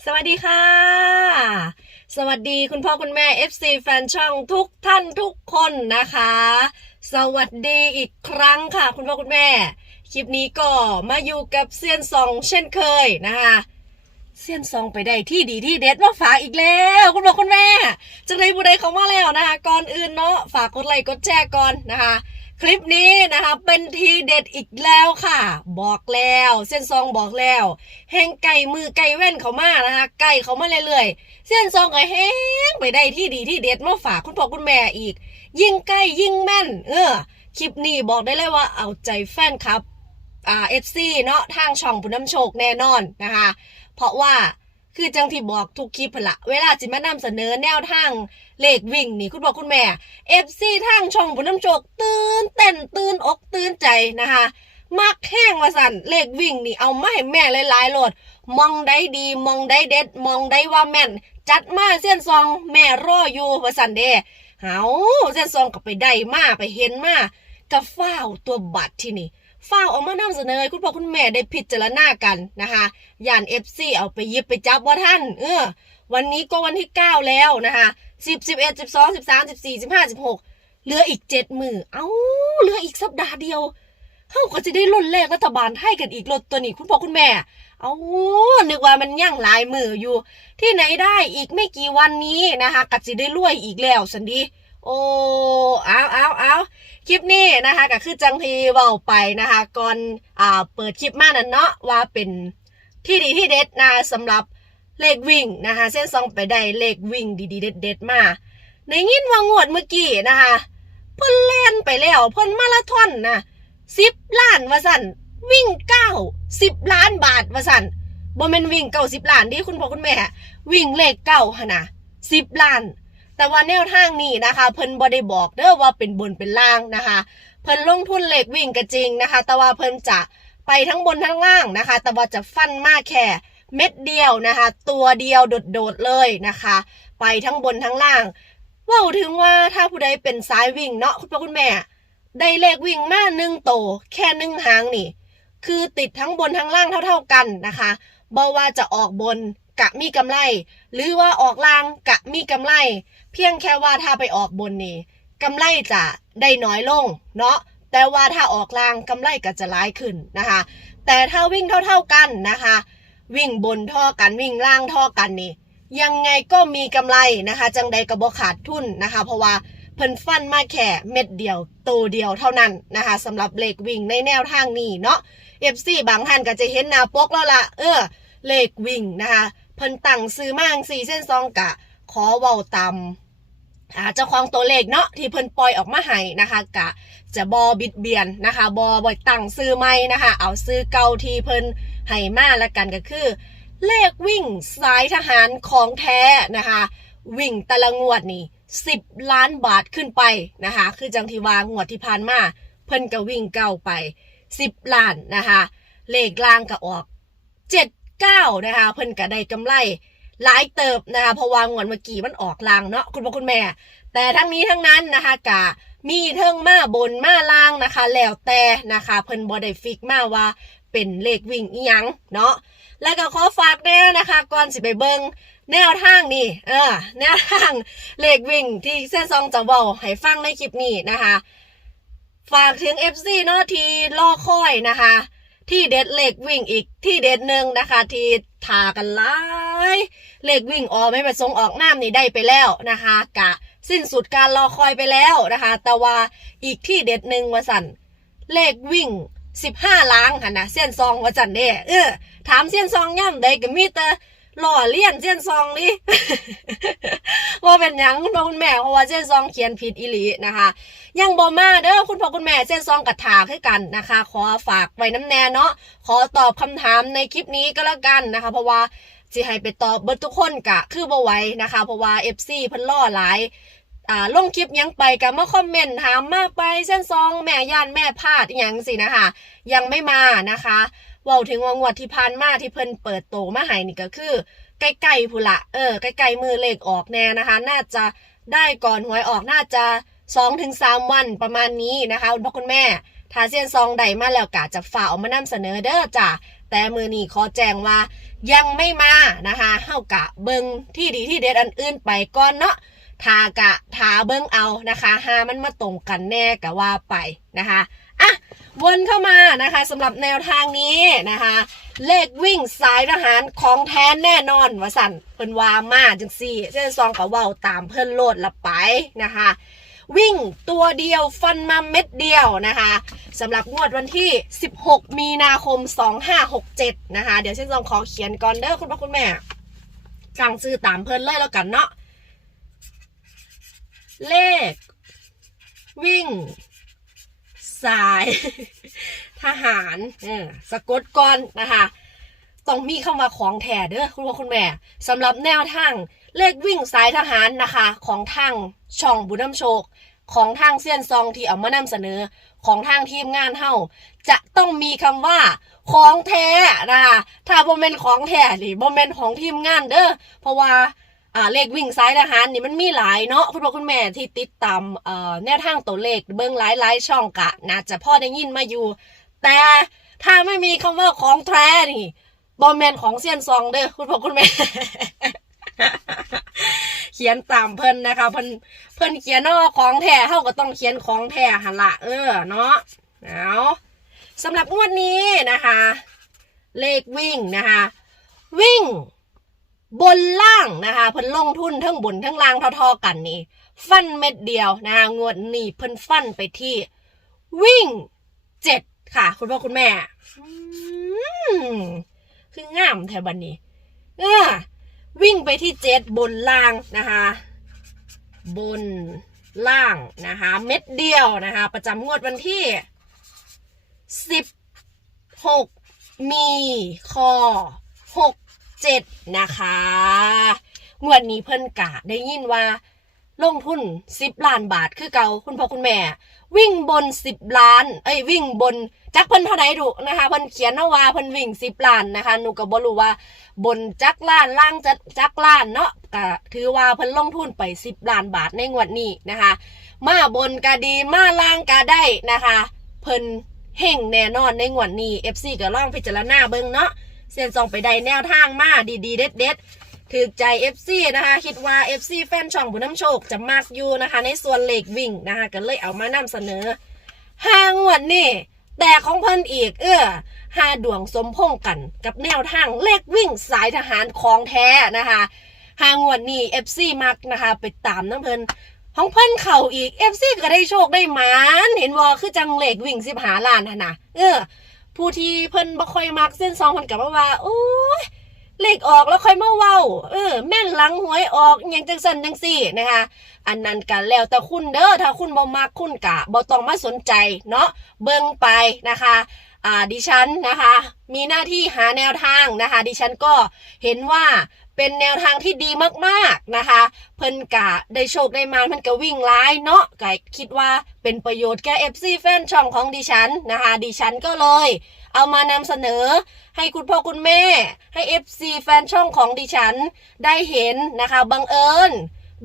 สวัสดีค่ะ สวัสดีคุณพ่อคุณแม่ FC แฟนช่องทุกท่านทุกคนนะคะ สวัสดีอีกครั้งค่ะ คุณพ่อคุณแม่ คลิปนี้ก็มาอยู่กับเซียนซองเช่นเคยนะคะเซียนซองไปได้ที่ดีที่เด็ดมาฝากอีกแล้ว คุณพ่อคุณแม่จังไรบุใดเขามาแล้วนะคะก่อนอื่นเนาะฝากกดไลค์กดแชร์ก่อนนะคะ คลิปนี้นะคะเป็นทีเด็ดอีกแล้วค่ะ บอกแล้วเส้นซองบอกแล้วแห้งไก่มือไก่แว่นเขามานะคะไก่เขามาเรื่อยๆเส้นซองก็แห้งไปได้ที่ดีที่เด็ดมาฝากคุณพ่อคุณแม่อีก ยิ่งใกล้ยิ่งแม่น เออคลิปนี้บอกได้เลยว่าเอาใจแฟนครับอ่าเอฟซีเนาะทางช่องผู้นำโชคแน่นอนนะคะ เพราะว่า คือจังที่บอกทุกคลิปละเวลาจิมานำเสนอแนวทางเลขวิ่งนี่คุณพ่อคุณแม่เอฟซีทางช่องผู้นำโชคตื่นเต้นตื่นอกตื่นใจนะคะมักแห้งว่าสันเลขวิ่งนี่เอาไมาให้แม่หลายๆโหลด มองได้ดีมองได้เด็ด มองได้ว่าแม่น จัดมาเส้นซองแม่รออยู่ว่าสันเดเฮาเส้นซองก็ไปได้มาไปเห็นมากับฝ้าตัวบัตรที่นี่ ฝ้าออกมานำเสนอคุณพ่อคุณแม่ได้พิจารณากันนะคะย่านเอฟซีเอาไปยิบไปจับว่าท่าน เออ วันนี้ก็วันที่ 9 แล้วนะคะ10 11 12 13 14 15 16เหลืออีกเจ็ดมือเอ้าเหลืออีกสัปดาห์เดียวเขาก็จะได้ลุ้นเลขรัฐบาลไทยกันอีกรถตัวนี้คุณพ่อคุณแม่ เอานึกว่ามันย่างหลายมืออยู่ ที่ไหนได้อีกไม่กี่วันนี้นะคะก็จะได้รวยอีกแล้วสันดี โอ้เอาเอาเอาคลิปนี้นะคะก็คือจังทีเว้าไปนะคะ ก่อนอ่าเปิดคลิปมานั่นเนาะว่าเป็นที่ดีที่เด็ดนะสำหรับเลขวิ่งนะคะ เส้นซองไปได้เลขวิ่งดีๆ เด็ดๆมาในยินว่างวดเมื่อกี้นะคะเพิ่นเล่นไปแล้วเพิ่นมาราธอนนะสิบล้านว่าสั่นวิ่งเก้าสิบล้านบาทว่าสั่นบ่แม่นวิ่งเก้าสิบล้านที่คุณพ่อคุณแม่ วิ่งเลขเก้าหนนะสิบล้าน แต่ว่าแนวทางนี้นะคะ เพิ่นบ่ได้บอกเด้อว่าเป็นบนเป็นล่างนะคะ เพิ่นลงทุนเหลขวิ่งก็จริงนะคะ แต่ว่าเพิ่นจะไปทั้งบนทั้งล่างนะคะ แต่ว่าจะฟันมากแค่เม็ดเดียวนะคะ ตัวเดียวโดดๆเลยนะคะ ไปทั้งบนทั้งล่างว่าถึงว่าถ้าผู้ใดเป็นสายวิ่งเนาะคุณพ่อคุณแม่ ได้เลขวิ่งมาหนึ่งโต แค่หนึ่งหางนี่ คือติดทั้งบนทั้งล่างเท่า ๆกันนะคะบ่ว่าจะออกบน กะมีกำไร หรือว่าออกล่างกะมีกำไร เพียงแค่ว่าถ้าไปออกบนนี่กำไรจะได้น้อยลงเนาะแต่ว่าถ้าออกล่างกำไรก็จะร้ายขึ้นนะคะ แต่ถ้าวิ่งเท่า ๆกันนะคะ วิ่งบนท่อกันวิ่งล่างท่อกันนี่ยังไงก็มีกำไรนะคะ จังใดก็บ่ขาดทุนนะคะ เพราะว่าเพิ่นฟันมาแค่เม็ดเดียวโตเดียวเท่านั้นนะคะสำหรับเลขวิ่งในแนวทางนี้เนาะ FC บางท่านก็จะเห็นหน้าปกแล้วล่ะเออเลขวิ่งนะคะ พิ่นตั้งซื้อมาจั่งสี่เส้นซองกะ ขอเว้าตามอาเจ้าของตัวเลขเนาะที่เพิ่นปล่อยออกมาให้นะคะกะจะบอบิดเบียนนะคะบอบอยตั้งซื้อใหม่นะคะ เอาซื้อเก่าที่เพิ่นให้มาละกันก็คือ เลขวิ่งสายทหารของแท้นะคะ วิ่งต่ละงวดนี่สิบล้านบาทขึ้นไปนะคะ คือจังที่วางงวดที่ผ่านมาเพิ่นก็วิ่งเก้าไปสิบล้านนะคะ เลขล่างก็ออกเจ็ด เก้านะคะเพิ่นก็ได้กำไรหลายเติบนะคะเพราะวางงวดเมื่อกี้มันออกลางเนาะคุณพ่อคุณแม่ แต่ทั้งนี้ทั้งนั้นนะคะกะมีเทิงมาบนมาล่างนะคะ แล้วแต่นะคะเพิ่นบอได้ฟิกมาว่าเป็นเลขวิ่งอีหยังเนาะแล้วก็ขอฝากแน่นะคะก่อนสิไปเบิงแนวทางนี่เออแนวทางเลขวิ่งที่เส้นซองจะเว้าให้ฟังในคลิปนี้นะคะ ฝากถึง FC เนาะที่รอคอยนะคะ ที่เด็ดเลขวิ่งอีกที่เด็ดหนึ่งนะคะ ที่ทากันหลายเลขวิ่งออกไม่ประสงค์ออกน้ำนี่ได้ไปแล้วนะคะ กะสิ้นสุดการรอคอยไปแล้วนะคะ แต่ว่าอีกที่เด็ดหนึ่งวาสันเลขวิ่งสิบห้าล้างค่ะนะเส้นซองวาสันเด้เออถามเส้นซองย่ำได้ก็มีแต่ หล่อเลี่ยนเส้นซองนี่ว่าเป็นยังคุณพ่อคุณแม่เพราะว่าเส้นซองเขียนผิดอีหลีนะคะ ยังบอมาเด้อคุณพ่อคุณแม่เส้นซองกับถาคือกันนะคะ ขอฝากไว้น้ำแน่เนาะขอตอบคำถามในคลิปนี้ก็แล้วกันนะคะ เพราะว่าสิให้ไปตอบเบิดทุกคนกะคือบ่ไหวนะคะ เพราะว่า FC เพิ่นล่อหลายอ่าลงคลิปยังไปกับมาคอมเมนต์ถามมากไปเส้นซองแม่ย่านแม่พลาดอย่างสินะคะ ยังไม่มานะคะ ว่าถึงวางวดที่ผ่านมาที่เพิ่นเปิดโตมาให้นี่ก็คือใกล้ๆพุละเออใกล้ๆมือเลขออกแน่นะคะ น่าจะได้ก่อนหวยออกน่าจะสองถึงสามวันประมาณนี้นะคะคุณพ่อคุณแม่ถ้าเซียนซองใดมาแล้วกะจะฝ่ากเอามานำเสนอเด้อจ้ะแต่มือนี้ขอแจ้งว่ายังไม่มานะคะเฮากะเบิงที่ดีที่เด็ดอันอื่นไปก่อนเนาะทากะทาเบิงเอานะคะหามันมาตรงกันแน่กะว่าไปนะคะ อะวนเข้ามานะคะสำหรับแนวทางนี้นะคะ เลขวิ่งสายทหารของแท้แน่นอนวสันเพิ่นวามาจังซี่ เส้นซองก็เว้าตามเพิ่นโลดละไปนะคะ วิ่งตัวเดียวฟันมาเม็ดเดียวนะคะสำหรับงวดวันที่ 16 มีนาคม 2567 นะคะ เดี๋ยวเส้นซองขอเขียนก่อนเด้อคุณพ่อคุณแม่สั่งซื้อตามเพิ่นเลยแล้วกันเนาะเลขวิ่ง สาย ทหารเออสะกดก่อนนะคะต้องมีคำว่าของแท้เด้อคุณพ่อคุณแม่สำหรับแนวทางเลขวิ่งสายทหารนะคะ ของทางช่องบุญน้ำโชค ของทางเซียนซองที่เอามานำเสนอของทางทีมงานเฮาจะต้องมีคำว่าของแท้นะคะถ้าบ่แม่นของแท้นี่บ่แม่นของทีมงานเด้อเพราะว่า อ่าเลขวิ่งสายทหารนี่มันมีหลายเนาะคุณพ่อคุณแม่ที่ติดตามเอ่อแนวทางตัวเลขเบิ่งหลายหลายช่องกะน่าจะพ่อได้ยินมาอยู่ แต่ถ้าไม่มีคำว่าของแท้นี่บอมแมนของเซียนซองเด้อคุณพ่อคุณแม่ เขียนตามเพิ่นนะคะเพิ่นเพิ่นเขียนว่าของแท้เฮาก็ต้องเขียนของแท้หันละเออเนาะเอาสำหรับงวดนี้นะคะ เลขวิ่งนะคะ วิ่ง บนล่างนะคะเพิ่นลงทุนทั้งบนทั้งล่างเท่าๆกันนี่ ฟันเม็ดเดียวนะคะงวดนี้เพิ่นฟันไปที่ วิ่งเจ็ดค่ะ คุณพ่อคุณแม่คืองามแถวบันนี้เออวิ่งไปที่เจ็ดบนล่างนะคะบนล่างนะคะเม็ดเดียวนะคะประจำงวดวันที่สิบหกมีคอหก เจ็ดนะคะงวดนี้เพิ่นกะได้ยินว่าลงทุนสิบล้านบาทคือเก่าคุณพ่อคุณแม่ วิ่งบนสิบล้าน เอ้ยวิ่งบนจักเพิ่นเท่าไหร่ดุนะคะเพิ่นเขียนเอาว่าเพิ่นวิ่งสิบล้านนะคะหนูก็บ่รู้ว่า บนจักล้านล่างจักจักล้านเนาะก็ถือว่าเพิ่นลงทุนไปสิบล้านบาทในงวดนี้นะคะ มาบนก็ดีมาล่างก็ได้นะคะ เพิ่นเฮ่งแน่นอนในงวดนี้ FC ก็ลองพิจารณาเบิ่งเนาะ เส้นซองไปได้แนวทางมาดีๆ เด็ดๆถือใจ FC นะคะ คิดว่า FC แฟนช่องบุญน้ำโชคจะมากอยู่นะคะ ในส่วนเหลขวิ่งนะคะก็เลยเอามานำเสนอห้างวดนี่แต่ของเพิ่นอีก เออห้าดวงสมพงกันกับแนวทางเลขวิ่งสายทหารของแท้นะคะห้างวดนี่ FC มักนะคะ ไปตามน้ำเพิ่นของเพิ่นเข่าอีก FC ก็ได้โชคได้หมานเห็นว่าคือจังเลขวิ่งสิบหาล้านหั่นนะเออ ผู้ที่เพิ่นบ่ค่อยมักเส้นซองเพิ่นก็บ่ว่าโอ้ยเลขออกแล้วค่อยมาเว้า เออ แม่นหลังหวยออกอหยังจังสันจังสี่นะคะ อันนั้นกันแล้วแต่คุณเด้อถ้าคุณบ่มักคุณกะบ่ต้องมาสนใจเนาะเบิ่งไปนะคะอ่าดิฉันนะคะ มีหน้าที่หาแนวทางนะคะ ดิฉันก็เห็นว่า เป็นแนวทางที่ดีมากๆนะคะ เพิ่นกะได้โชคได้มาเพิ่นก็วิ่งร้ายเนาะก็คิดว่าเป็นประโยชน์แก่ FC แฟนช่องของดิฉันนะคะ ดิฉันก็เลย เอามานำเสนอให้คุณพ่อคุณแม่ ให้ FC แฟนช่องของดิฉันได้เห็นนะคะบังเอิญ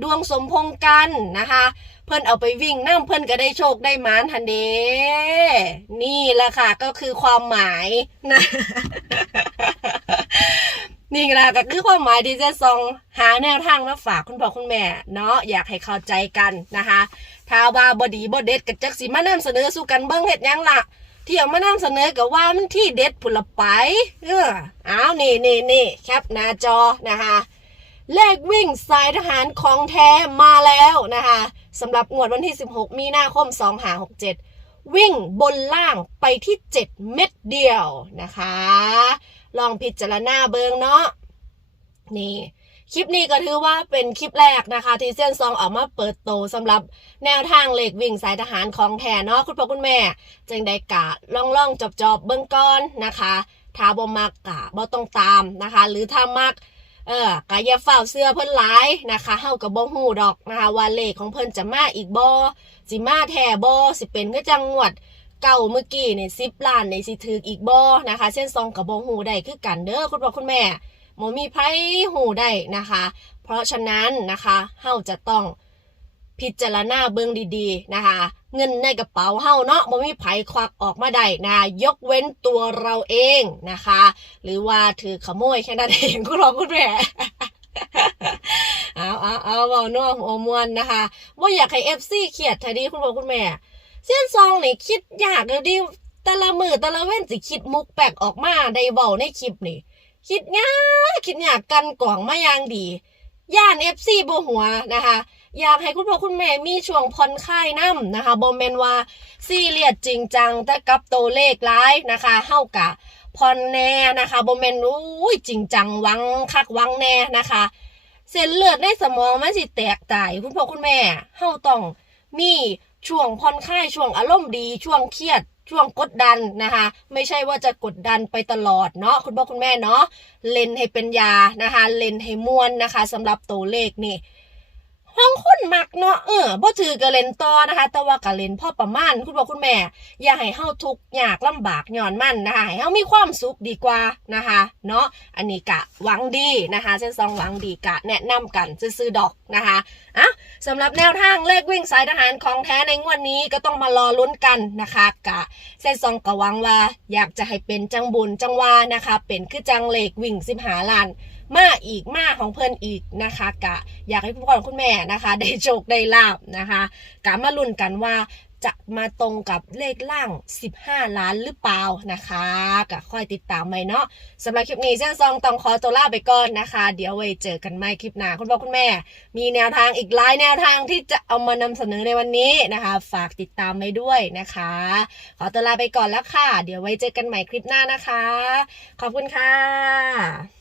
ดวงสมพงษ์กันนะคะ เพิ่นเอาไปวิ่งน้ำเพิ่นก็ได้โชคได้มานทันเดนี่แหละค่ะก็คือความหมายนะ นี่แหละก็คือความหมายที่จะส่งหาแนวทางมาฝากคุณพ่อคุณแม่ เนาะอยากให้เข้าใจกันนะคะถ้าว่าบดีบเด็ดกับจักสิมานำเสนอสู่กันเบิ่งเฮ็ดยังล่ะที่เอามานำเสนอกับว่ามันที่เด็ดผุละไปเอออ้าวนี่นี่นี่แคปหน้าจอนะคะเลขวิ่งสายทหารของแท้มาแล้วนะคะสำหรับงวดวันที่ 16 มีนาคม 2567 วิ่งบนล่างไปที่ 7 เม็ดเดียวนะคะ ลองพิจารณาเบิงเนาะนี่คลิปนี้ก็ถือว่าเป็นคลิปแรกนะคะ ที่เซียนซองออกมาเปิดโตสำหรับแนวทางเหลขวิ่งสายทหารของแท้เนาะคุณพ่อคุณแม่ จึงได้กะล่องล่องจอบจอบๆเบื้องก้อนนะคะถ้าบ่มักกะบ่ต้องตามนะคะ หรือถ้ามักเออกะอย่าเฝ้าเสื้อเพิ่นหลายนะคะเฮากับบ่ฮู้ดอกนะคะว่าเลขของเพิ่นจะมาอีกบ่สิมาแท้บ่สิเป็นคือจังหวัด เก่าเมื่อกี้เนี่10ล้านในสิถึกอีกบ่นะคะเส้นซองกับบ่ฮู้ได้คือกันเด้อคุณพ่อคุณแม่บ่มีไผฮู้ได้นะคะ เพราะฉะนั้นนะคะเฮาจะต้องพิจารณาเบิ่งดีๆนะคะ เงินในกระเป๋าเฮาเนาะบ่มีไผควักออกมาได้นะยกเว้นตัวเราเองนะคะ หรือว่าถือขโมยแค่นั้นเองคุณรอคุณแม่เอาเอาเอาเบานัวหัวมวนนะคะว่าอยากให้เอฟซีเครียดทดีคุณพ่อคุณแม่ เส้นซองนี่คิดยากเลยดิแต่ละมือแต่ละเว้นสิคิดมุกแปลกออกมาได้เบาในคลิปนี่ คิดยากคิดยากกันกล่องมาอย่างดี ย่านเอฟซีโบหัวนะคะ อยากให้คุณพ่อคุณแม่มีช่วงผ่อนคลายน้ำนะคะบอมเมนว่าซีเรียสจริงจังแต่กับตัวเลขร้ายนะคะเฮากะผ่อนแน่นะคะบอมเมนอุ้ยจริงจังหวังคักหวังแน่นะคะ เส้นเลือดในสมองมันสิแตกตายคุณพ่อคุณแม่เฮาต้องมี ช่วงผ่อนคลายช่วงอารมณ์ดี ช่วงเครียด ช่วงกดดันนะคะ ไม่ใช่ว่าจะกดดันไปตลอดเนาะคุณพ่อคุณแม่เนาะเล่นให้เป็นยานะคะ เล่นให้ม่วนนะคะสำหรับตัวเลขนี่ ห้องคนมักเนาะเออบ่ถือก็เลนต่อนะคะ แต่ว่าก็เลนพ่อประมาณคุณพ่อคุณแม่ อย่าให้เฮาทุกข์ยากลำบากย้อนมันนะคะให้เฮามีความสุขดีกว่านะคะ เนาะอันนี้กะหวังดีนะคะเส้นซองหวังดีกะแนะนำกันซื้อดอกนะคะอะสำหรับแนวทางเลขวิ่งสายทหารของแท้ในงวดนี้ก็ต้องมารอลุ้นกันนะคะกะเส้นซองก็หวังว่า อยากจะให้เป็นจังบุญจังวานะคะ เป็นคือจังเลขวิ่งสิบหาล้าน มาอีกมาของเพิ่อนอีกนะคะกะอยากให้พ่อคุณแม่นะคะ ได้โชคได้ลาบนะคะกะมาลุ้นกันว่าจะมาตรงกับเลขล่าง 15 ล้านหรือเปล่านะคะกะค่อยติดตามไหมเนาะสำหรับคลิปนี้เส้นซองต้องขอตัวลาไปก่อนนะคะ เดี๋ยวไว้เจอกันใหม่คลิปหน้าคุณพ่อคุณแม่ มีแนวทางอีกหลายแนวทางที่จะเอามานำเสนอในวันนี้นะคะ ฝากติดตามไว้ด้วยนะคะ ขอตัวลาไปก่อนแล้วค่ะ เดี๋ยวไว้เจอกันใหม่คลิปหน้านะคะ ขอบคุณค่ะ